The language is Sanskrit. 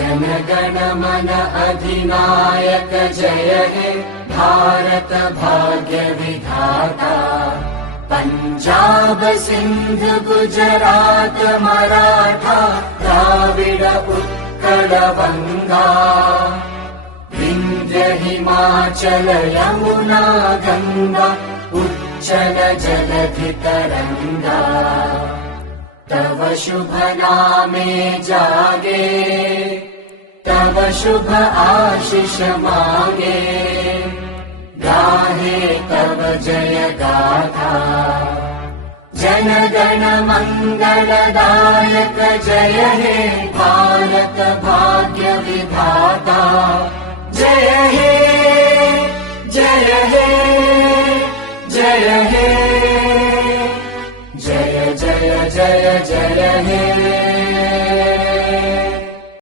जनगण मन अधिनायक जय हे भारत भाग्य विधाता। पंजाब सिंध गुजरात मराठा द्राविड उत्कल बंगा। विंध्य हिमाचल यमुना गंगा उच्चल जलधि तरंगा। तव शुभ नामे जागे तव शुभ आशीष मागे। गाहे तव जय गाथा जनगण मंगलदायक जय हे भारत